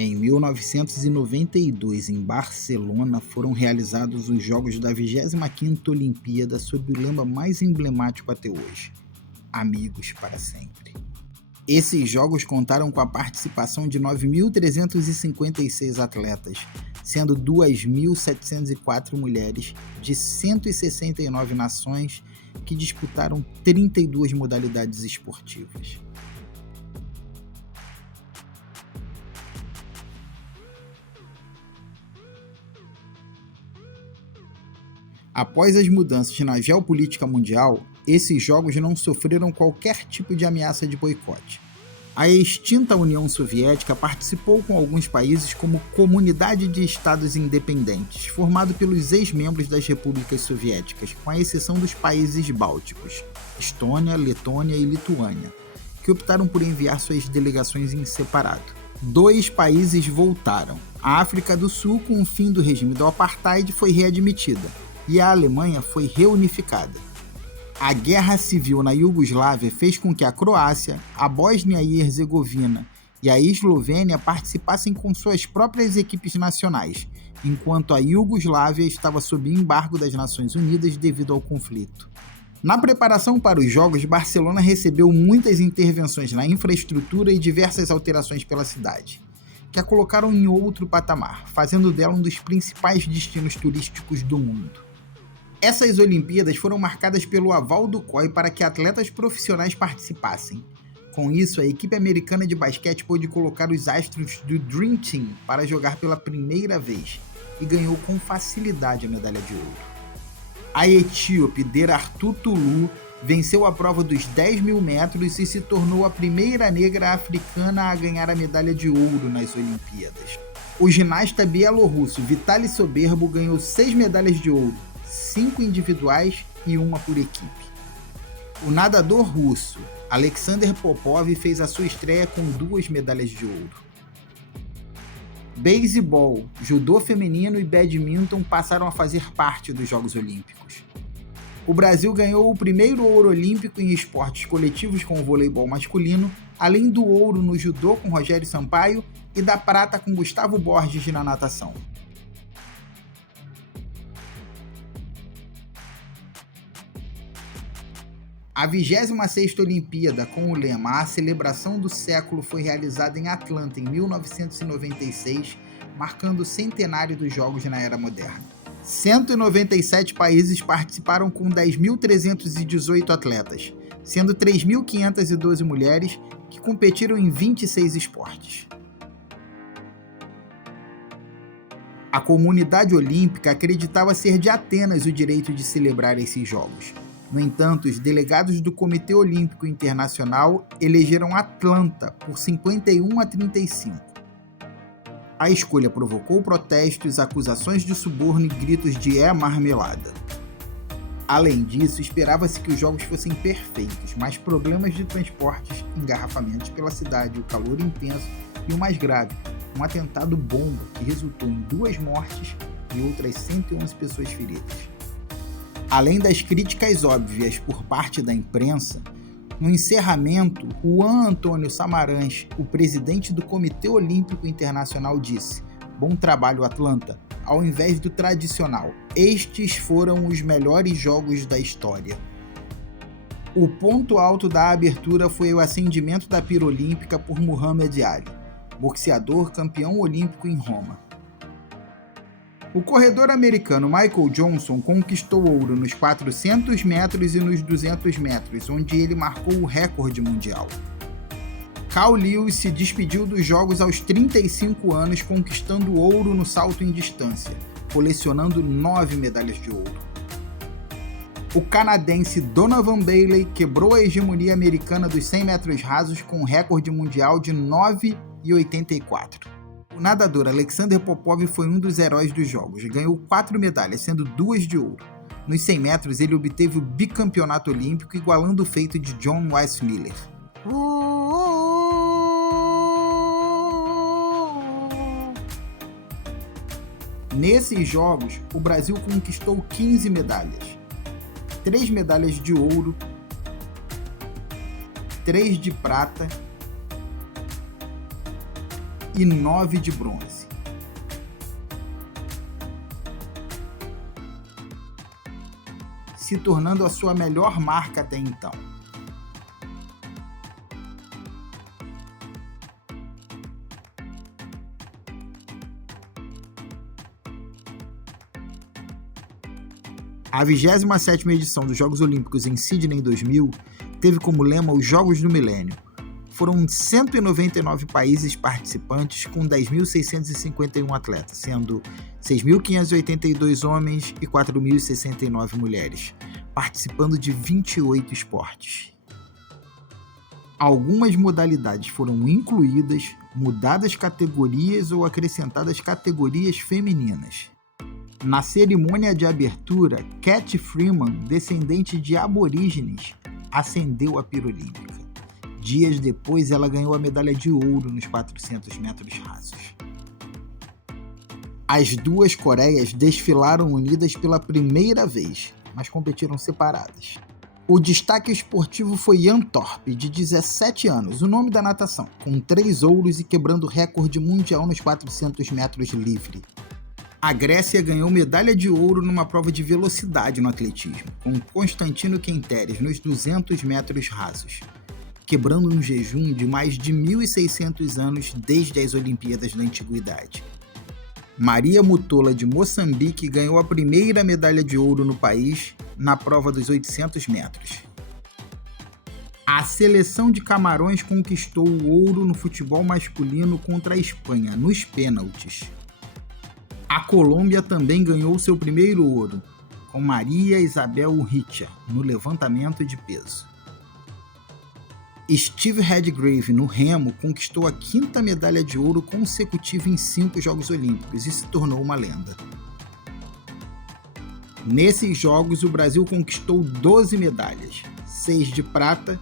Em 1992, em Barcelona, foram realizados os Jogos da 25ª Olimpíada sob o lema mais emblemático até hoje: Amigos para sempre. Esses Jogos contaram com a participação de 9.356 atletas, sendo 2.704 mulheres de 169 nações que disputaram 32 modalidades esportivas. Após as mudanças na geopolítica mundial, esses jogos não sofreram qualquer tipo de ameaça de boicote. A extinta União Soviética participou com alguns países como Comunidade de Estados Independentes, formado pelos ex-membros das repúblicas soviéticas, com a exceção dos países bálticos, Estônia, Letônia e Lituânia, que optaram por enviar suas delegações em separado. 2 países voltaram. A África do Sul, com o fim do regime do apartheid, foi readmitida, e a Alemanha foi reunificada. A guerra civil na Iugoslávia fez com que a Croácia, a Bósnia e Herzegovina e a Eslovênia participassem com suas próprias equipes nacionais, enquanto a Iugoslávia estava sob embargo das Nações Unidas devido ao conflito. Na preparação para os Jogos, Barcelona recebeu muitas intervenções na infraestrutura e diversas alterações pela cidade, que a colocaram em outro patamar, fazendo dela um dos principais destinos turísticos do mundo. Essas Olimpíadas foram marcadas pelo aval do COI para que atletas profissionais participassem. Com isso, a equipe americana de basquete pôde colocar os astros do Dream Team para jogar pela primeira vez e ganhou com facilidade a medalha de ouro. A etíope Derartu Tulu venceu a prova dos 10.000 metros e se tornou a primeira negra africana a ganhar a medalha de ouro nas Olimpíadas. O ginasta bielorrusso Vitaly Soberbo ganhou 6 medalhas de ouro, 5 individuais e 1 por equipe. O nadador russo Alexander Popov fez a sua estreia com 2 medalhas de ouro. Beisebol, judô feminino e badminton passaram a fazer parte dos Jogos Olímpicos. O Brasil ganhou o primeiro ouro olímpico em esportes coletivos com o voleibol masculino, além do ouro no judô com Rogério Sampaio e da prata com Gustavo Borges na natação. A 26ª Olimpíada, com o lema A Celebração do Século, foi realizada em Atlanta em 1996, marcando o centenário dos Jogos na Era Moderna. 197 países participaram com 10.318 atletas, sendo 3.512 mulheres que competiram em 26 esportes. A comunidade olímpica acreditava ser de Atenas o direito de celebrar esses Jogos. No entanto, os delegados do Comitê Olímpico Internacional elegeram Atlanta por 51-35. A escolha provocou protestos, acusações de suborno e gritos de "é marmelada". Além disso, esperava-se que os jogos fossem perfeitos, mas problemas de transportes, engarrafamentos pela cidade, o calor intenso e o mais grave, um atentado bomba que resultou em 2 mortes e outras 111 pessoas feridas. Além das críticas óbvias por parte da imprensa, no encerramento, Juan Antônio Samaranch, o presidente do Comitê Olímpico Internacional, disse: "Bom trabalho, Atlanta, ao invés do tradicional. Estes foram os melhores jogos da história." O ponto alto da abertura foi o acendimento da pira olímpica por Muhammad Ali, boxeador campeão olímpico em Roma. O corredor americano Michael Johnson conquistou ouro nos 400 metros e nos 200 metros, onde ele marcou o recorde mundial. Carl Lewis se despediu dos Jogos aos 35 anos, conquistando ouro no salto em distância, colecionando 9 medalhas de ouro. O canadense Donovan Bailey quebrou a hegemonia americana dos 100 metros rasos com um recorde mundial de 9,84. O nadador Alexander Popov foi um dos heróis dos Jogos, ganhou 4 medalhas, sendo 2 de ouro. Nos 100 metros, ele obteve o bicampeonato olímpico, igualando o feito de John Weissmuller. Nesses Jogos, o Brasil conquistou 15 medalhas. 3 medalhas de ouro, 3 de prata e 9 de bronze. Se tornando a sua melhor marca até então. A 27ª edição dos Jogos Olímpicos em Sydney 2000 teve como lema os Jogos do Milênio. Foram 199 países participantes com 10.651 atletas, sendo 6.582 homens e 4.069 mulheres, participando de 28 esportes. Algumas modalidades foram incluídas, mudadas categorias ou acrescentadas categorias femininas. Na cerimônia de abertura, Cat Freeman, descendente de aborígenes, acendeu a pira olímpica. Dias depois, ela ganhou a medalha de ouro nos 400 metros rasos. As duas Coreias desfilaram unidas pela primeira vez, mas competiram separadas. O destaque esportivo foi Jan Thorpe, de 17 anos, o nome da natação, com 3 ouros e quebrando o recorde mundial nos 400 metros livre. A Grécia ganhou medalha de ouro numa prova de velocidade no atletismo, com Constantino Kenteris nos 200 metros rasos, quebrando um jejum de mais de 1.600 anos desde as Olimpíadas da Antiguidade. Maria Mutola, de Moçambique, ganhou a primeira medalha de ouro no país na prova dos 800 metros. A seleção de Camarões conquistou o ouro no futebol masculino contra a Espanha, nos pênaltis. A Colômbia também ganhou seu primeiro ouro, com Maria Isabel Urrutia, no levantamento de peso. Steve Redgrave, no remo, conquistou a 5ª medalha de ouro consecutiva em 5 Jogos Olímpicos e se tornou uma lenda. Nesses Jogos, o Brasil conquistou 12 medalhas, 6 de prata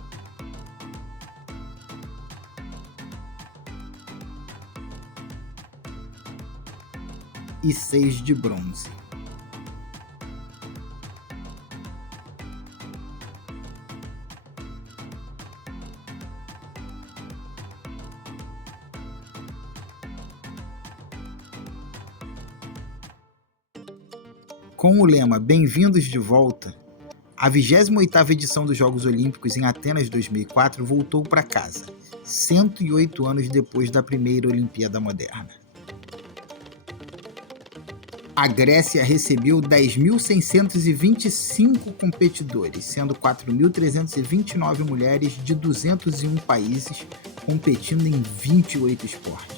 e 6 de bronze. Com o lema Bem-vindos de volta, a 28ª edição dos Jogos Olímpicos em Atenas 2004 voltou para casa, 108 anos depois da primeira Olimpíada moderna. A Grécia recebeu 10.625 competidores, sendo 4.329 mulheres de 201 países, competindo em 28 esportes.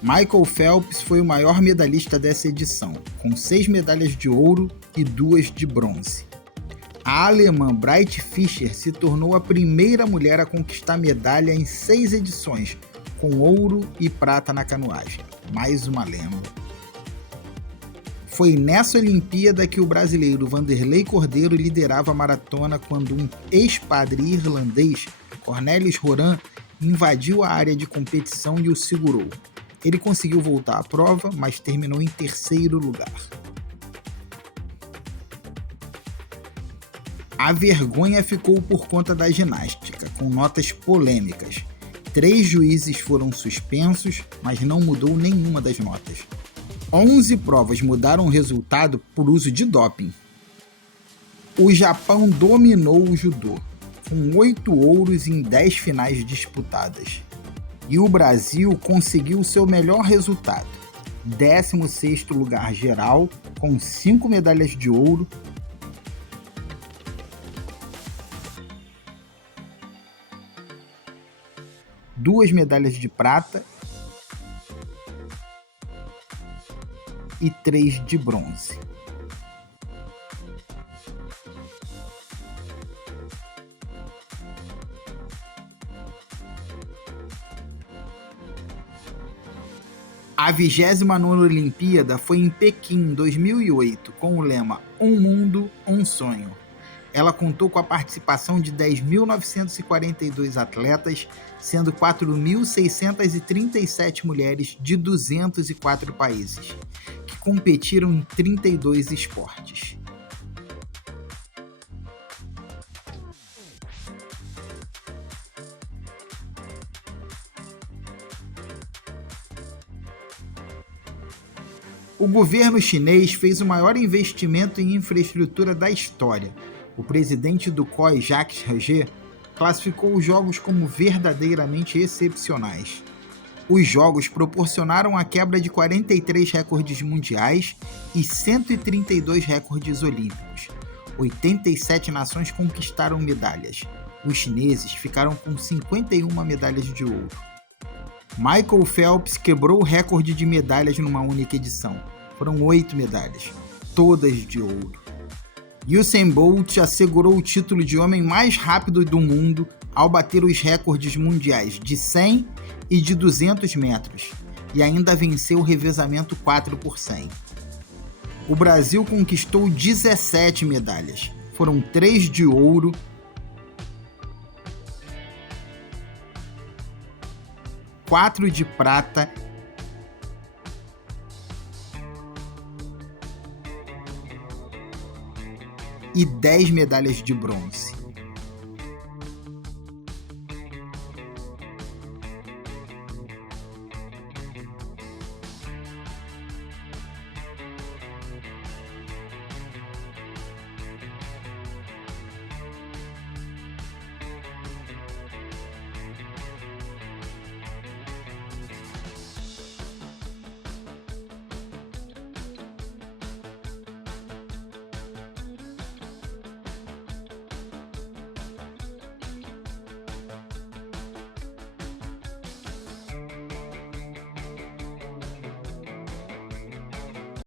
Michael Phelps foi o maior medalhista dessa edição, com 6 medalhas de ouro e 2 de bronze. A alemã Bright Fischer se tornou a primeira mulher a conquistar medalha em 6 edições, com ouro e prata na canoagem. Mais uma lenda. Foi nessa Olimpíada que o brasileiro Vanderlei Cordeiro liderava a maratona quando um ex-padre irlandês, Cornelis Horan, invadiu a área de competição e o segurou. Ele conseguiu voltar à prova, mas terminou em 3º lugar. A vergonha ficou por conta da ginástica, com notas polêmicas. 3 juízes foram suspensos, mas não mudou nenhuma das notas. 11 provas mudaram o resultado por uso de doping. O Japão dominou o judô, com 8 ouros em 10 finais disputadas. E o Brasil conseguiu seu melhor resultado, 16º lugar geral, com 5 medalhas de ouro, duas medalhas de prata e 3 de bronze. A 29ª Olimpíada foi em Pequim, 2008, com o lema Um Mundo, Um Sonho. Ela contou com a participação de 10.942 atletas, sendo 4.637 mulheres de 204 países, que competiram em 32 esportes. O governo chinês fez o maior investimento em infraestrutura da história. O presidente do COI, Jacques Régé, classificou os jogos como verdadeiramente excepcionais. Os jogos proporcionaram a quebra de 43 recordes mundiais e 132 recordes olímpicos. 87 nações conquistaram medalhas. Os chineses ficaram com 51 medalhas de ouro. Michael Phelps quebrou o recorde de medalhas numa única edição. Foram 8 medalhas, todas de ouro. Usain Bolt assegurou o título de homem mais rápido do mundo ao bater os recordes mundiais de 100 e de 200 metros, e ainda venceu o revezamento 4x100. O Brasil conquistou 17 medalhas. Foram 3 de ouro, 4 de prata e 10 medalhas de bronze.